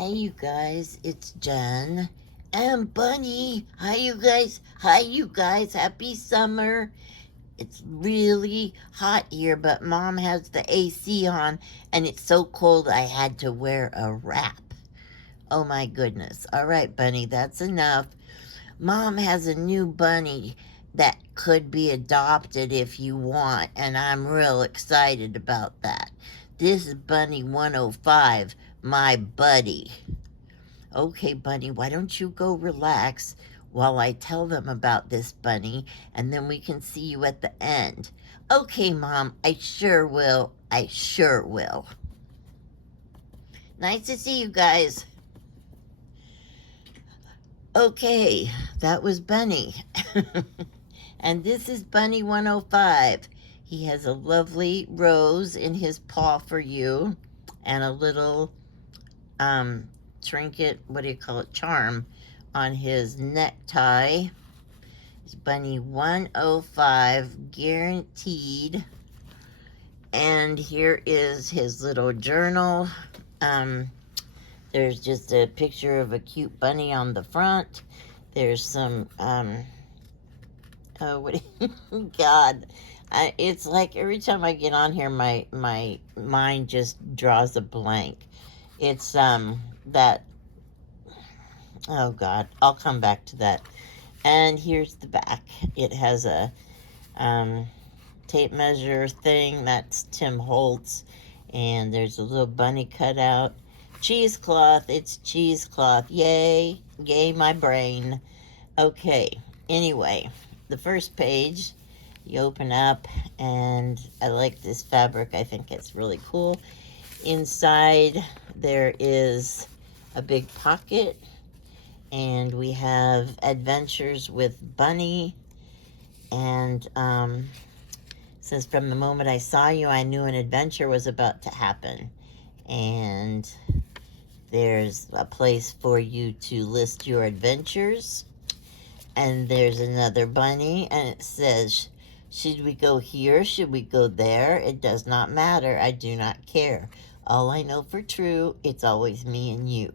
Hey, you guys, it's Jen and Bunny. Hi, you guys. Hi, you guys. Happy summer. It's really hot here, but Mom has the AC on, and it's so cold I had to wear a wrap. Oh my goodness. All right, Bunny, that's enough. Mom has a new bunny that could be adopted if you want, and I'm real excited about that. This is Bunny 105, my buddy. Okay, Bunny, why don't you go relax while I tell them about this bunny, and then we can see you at the end. Okay, Mom, I sure will. I sure will. Nice to see you guys. Okay, that was Bunny. And this is Bunny 105. He has a lovely rose in his paw for you and a little trinket, what do you call it, charm on his necktie. It's Bunny 105, guaranteed. And here is his little journal. There's just a picture of a cute bunny on the front. There's some, oh, what, God. It's like every time I get on here, my mind just draws a blank. It's, that, oh, God, I'll come back to that. And here's the back. It has a tape measure thing. That's Tim Holtz. And there's a little bunny cutout. Cheesecloth. It's cheesecloth. Yay. Yay, my brain. Okay. Anyway, the first page, you open up, and I like this fabric. I think it's really cool. Inside, there is a big pocket. And we have adventures with Bunny. And says, from the moment I saw you, I knew an adventure was about to happen. And there's a place for you to list your adventures. And there's another bunny, and it says, should we go here? Should we go there? It does not matter. I do not care. All I know for true, it's always me and you.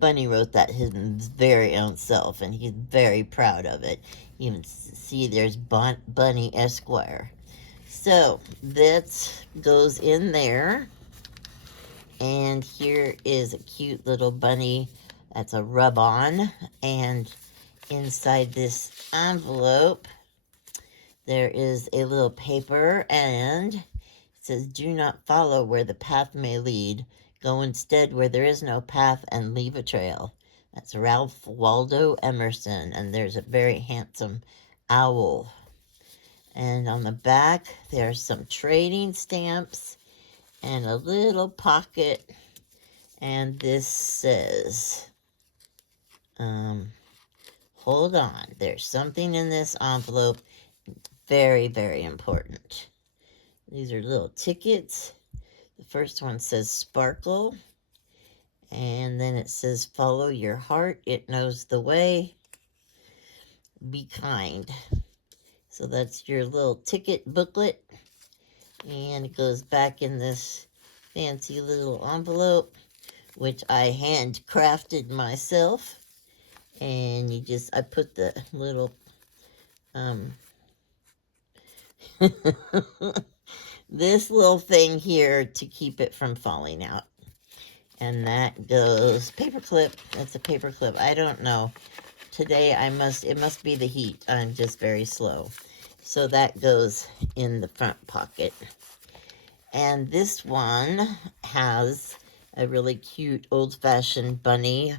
Bunny wrote that his very own self, and he's very proud of it. You can see there's Bunny Esquire. So that goes in there. And here is a cute little bunny. That's a rub-on. And inside this envelope, there is a little paper, and it says, do not follow where the path may lead. Go instead where there is no path and leave a trail. That's Ralph Waldo Emerson, and there's a very handsome owl. And on the back, there's some trading stamps and a little pocket. And this says, hold on, there's something in this envelope very, very important. These are little tickets. The first one says Sparkle, and then it says follow your heart, it knows the way, be kind. So that's your little ticket booklet, and it goes back in this fancy little envelope, which I handcrafted myself. And I put the little this little thing here to keep it from falling out. And that goes paperclip. That's a paperclip. I don't know. Today it must be the heat. I'm just very slow. So that goes in the front pocket. And this one has a really cute old-fashioned bunny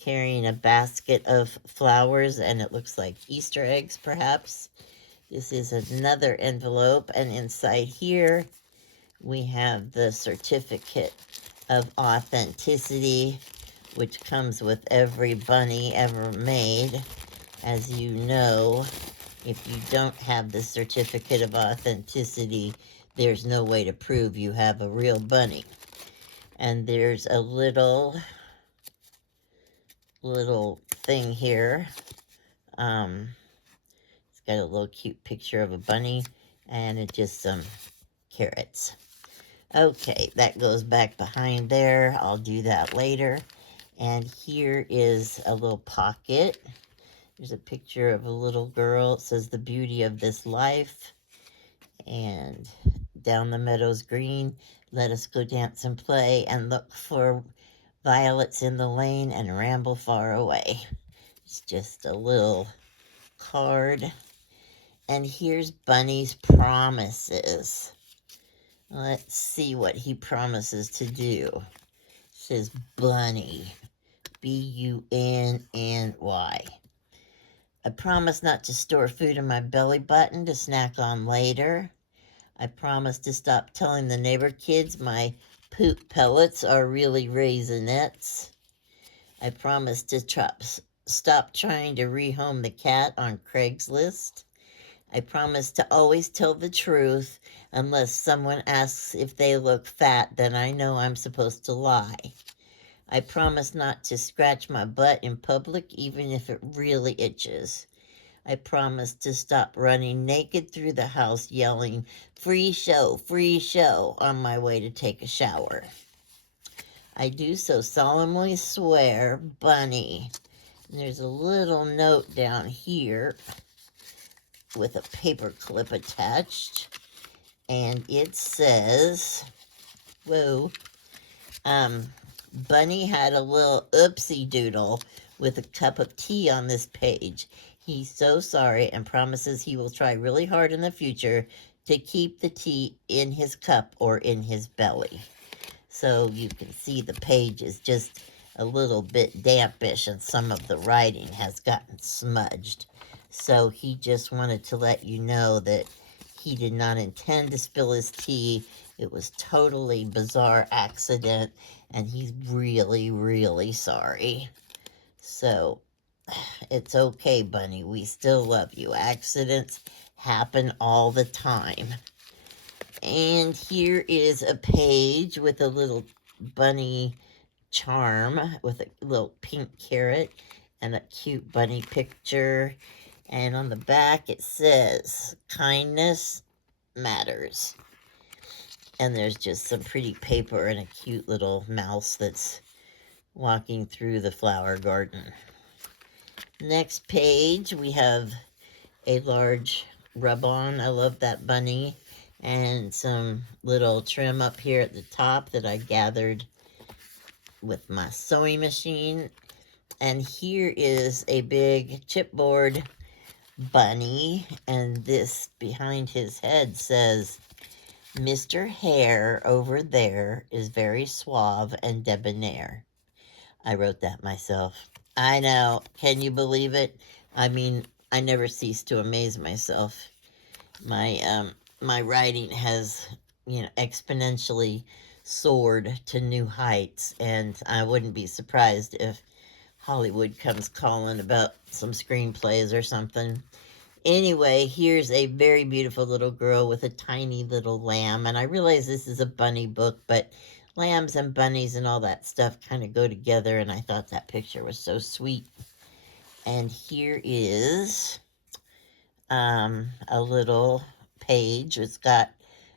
carrying a basket of flowers, and it looks like Easter eggs, perhaps. This is another envelope, and inside here we have the certificate of authenticity, which comes with every bunny ever made. As you know, if you don't have the certificate of authenticity, there's no way to prove you have a real bunny. And there's a little thing here. It's got a little cute picture of a bunny, and it just some carrots. Okay, that goes back behind there. I'll do that later. And here is a little pocket. There's a picture of a little girl. It says the beauty of this life. And down the meadows green, let us go dance and play and look for violets in the lane and ramble far away. It's just a little card. And here's Bunny's promises. Let's see what he promises to do. It says Bunny, Bunny. I promise not to store food in my belly button to snack on later. I promise to stop telling the neighbor kids my poop pellets are really Raisinets. I promise to stop trying to rehome the cat on Craigslist. I promise to always tell the truth unless someone asks if they look fat, then I know I'm supposed to lie. I promise not to scratch my butt in public even if it really itches. I promise to stop running naked through the house yelling, free show, on my way to take a shower. I do so solemnly swear, Bunny. And there's a little note down here with a paper clip attached. And it says, whoa, Bunny had a little oopsie doodle with a cup of tea on this page. He's so sorry and promises he will try really hard in the future to keep the tea in his cup or in his belly. So you can see the page is just a little bit dampish and some of the writing has gotten smudged. So he just wanted to let you know that he did not intend to spill his tea. It was totally bizarre accident, and he's really, really sorry. So it's okay, Bunny. We still love you. Accidents happen all the time. And here is a page with a little bunny charm with a little pink carrot and a cute bunny picture. And on the back it says, kindness matters. And there's just some pretty paper and a cute little mouse that's walking through the flower garden. Next page, we have a large rub-on. I love that bunny. And some little trim up here at the top that I gathered with my sewing machine. And here is a big chipboard bunny. And this behind his head says, Mr. Hare over there is very suave and debonair. I wrote that myself. I know. Can you believe it? I mean, I never cease to amaze myself. My writing has, exponentially soared to new heights, and I wouldn't be surprised if Hollywood comes calling about some screenplays or something. Anyway, here's a very beautiful little girl with a tiny little lamb, and I realize this is a bunny book, but lambs and bunnies and all that stuff kind of go together, and I thought that picture was so sweet. And here is a little page. It's got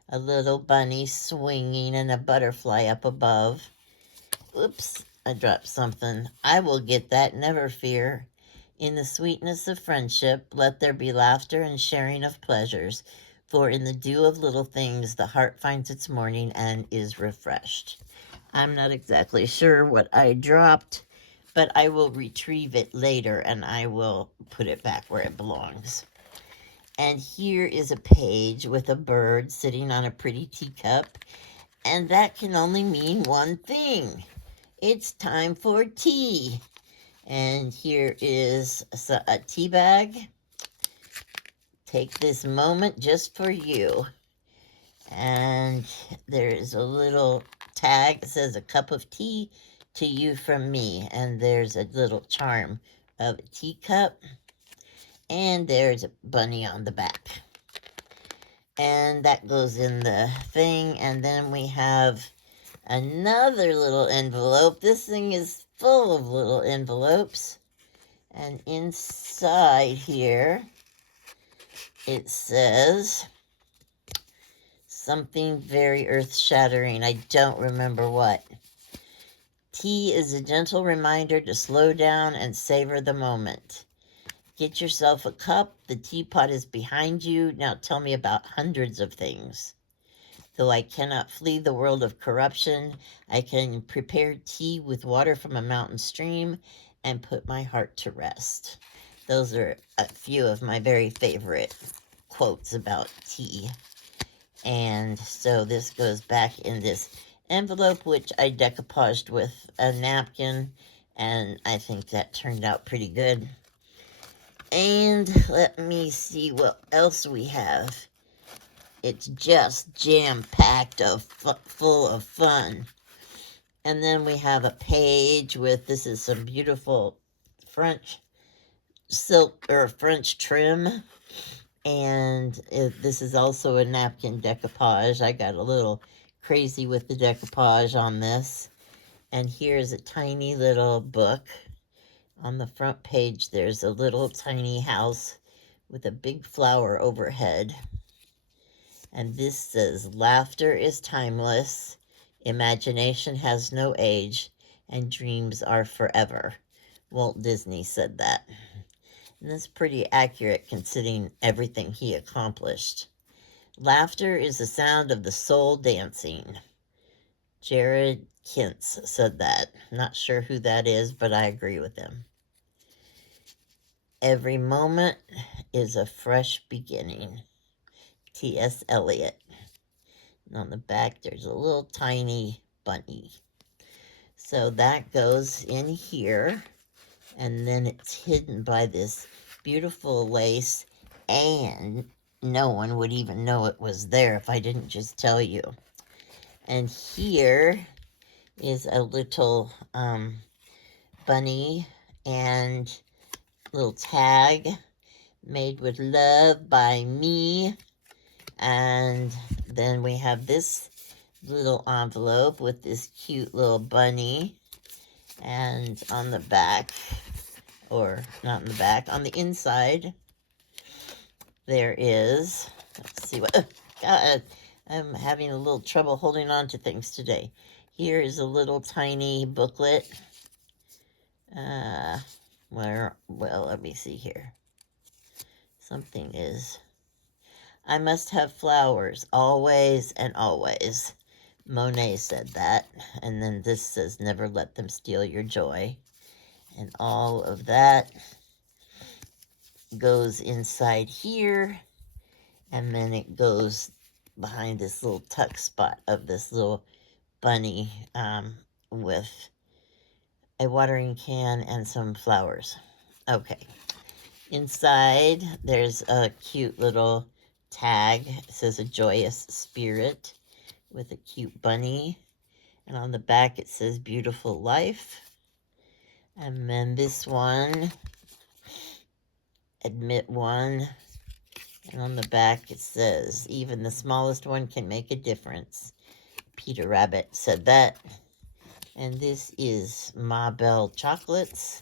a little bunny swinging and a butterfly up above. Oops, I dropped something. I will get that, never fear. In the sweetness of friendship, let there be laughter and sharing of pleasures. For in the dew of little things, the heart finds its morning and is refreshed. I'm not exactly sure what I dropped, but I will retrieve it later and I will put it back where it belongs. And here is a page with a bird sitting on a pretty teacup, and that can only mean one thing. It's time for tea. And here is a tea bag. Take this moment just for you. And there is a little tag that says a cup of tea to you from me. And there's a little charm of a teacup. And there's a bunny on the back. And that goes in the thing. And then we have another little envelope. This thing is full of little envelopes. And inside here, it says something very earth-shattering. I don't remember what. Tea is a gentle reminder to slow down and savor the moment. Get yourself a cup. The teapot is behind you. Now tell me about hundreds of things. Though I cannot flee the world of corruption, I can prepare tea with water from a mountain stream and put my heart to rest. Those are a few of my very favorite quotes about tea. And so this goes back in this envelope, which I decoupaged with a napkin, and I think that turned out pretty good. And let me see what else we have. It's just jam-packed full of fun. And then we have a page with, this is some beautiful French silk or French trim. And this is also a napkin decoupage. I got a little crazy with the decoupage on this. And here's a tiny little book. On the front page, there's a little tiny house with a big flower overhead. And this says, laughter is timeless, imagination has no age, and dreams are forever. Walt Disney said that. And that's pretty accurate considering everything he accomplished. Laughter is the sound of the soul dancing. Jared Kintz said that. Not sure who that is, but I agree with him. Every moment is a fresh beginning. T.S. Eliot. And on the back, there's a little tiny bunny. So that goes in here. And then it's hidden by this beautiful lace, and no one would even know it was there if I didn't just tell you. And here is a little bunny and little tag made with love by me. And then we have this little envelope with this cute little bunny. And on the back, or not in the back, on the inside, there is, let's see what, God, I'm having a little trouble holding on to things today. Here is a little tiny booklet. Well, let me see here. Something is, I must have flowers, always and always. Monet said that. And then this says, never let them steal your joy. And all of that goes inside here. And then it goes behind this little tuck spot of this little bunny with a watering can and some flowers. Okay. Inside, there's a cute little tag. It says a joyous spirit with a cute bunny. And on the back, it says beautiful life. And then this one, admit one. And on the back, it says, even the smallest one can make a difference. Peter Rabbit said that. And this is Ma Bell Chocolates.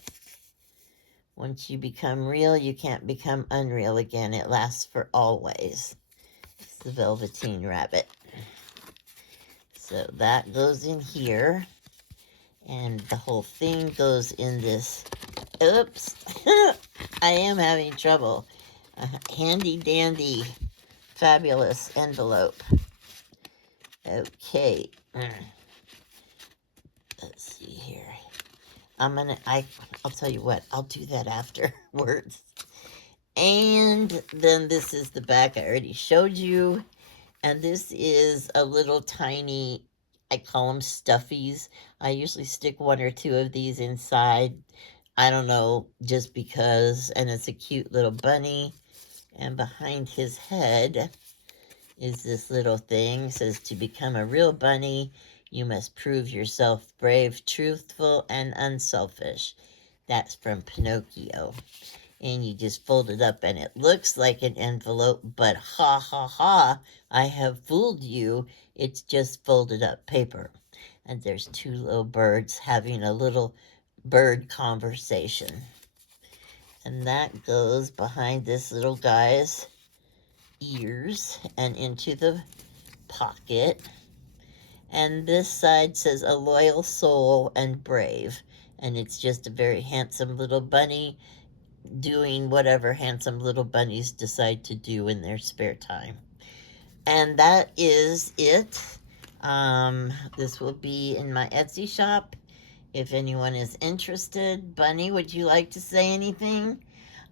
Once you become real, you can't become unreal again. It lasts for always. It's the Velveteen Rabbit. So that goes in here. And the whole thing goes in this, oops, I am having trouble. Handy dandy, fabulous envelope. Okay. Let's see here. I'll tell you what, I'll do that afterwards. And then this is the back I already showed you. And this is a little tiny, I call them stuffies. I usually stick one or two of these inside. I don't know, just because. And it's a cute little bunny. And behind his head is this little thing. It says, to become a real bunny, you must prove yourself brave, truthful, and unselfish. That's from Pinocchio. And you just fold it up, and it looks like an envelope, but ha, ha, ha, I have fooled you. It's just folded up paper. And there's two little birds having a little bird conversation. And that goes behind this little guy's ears and into the pocket. And this side says a loyal soul and brave. And it's just a very handsome little bunny doing whatever handsome little bunnies decide to do in their spare time. And that is it. This will be in my Etsy shop if anyone is interested. Bunny, would you like to say anything?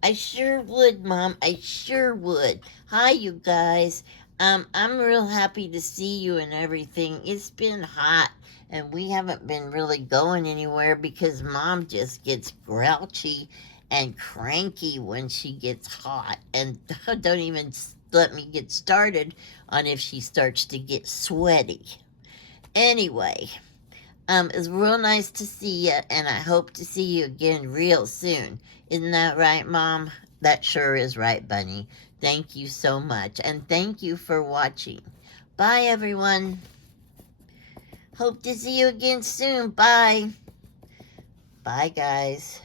I sure would, Mom. I sure would. Hi, you guys. I'm real happy to see you and everything. It's been hot, and we haven't been really going anywhere because Mom just gets grouchy and cranky when she gets hot. And don't even let me get started on if she starts to get sweaty. Anyway, it's real nice to see you, and I hope to see you again real soon. Isn't that right, Mom? That sure is right, Bunny. Thank you so much, and thank you for watching. Bye, everyone. Hope to see you again soon. Bye. Bye, guys.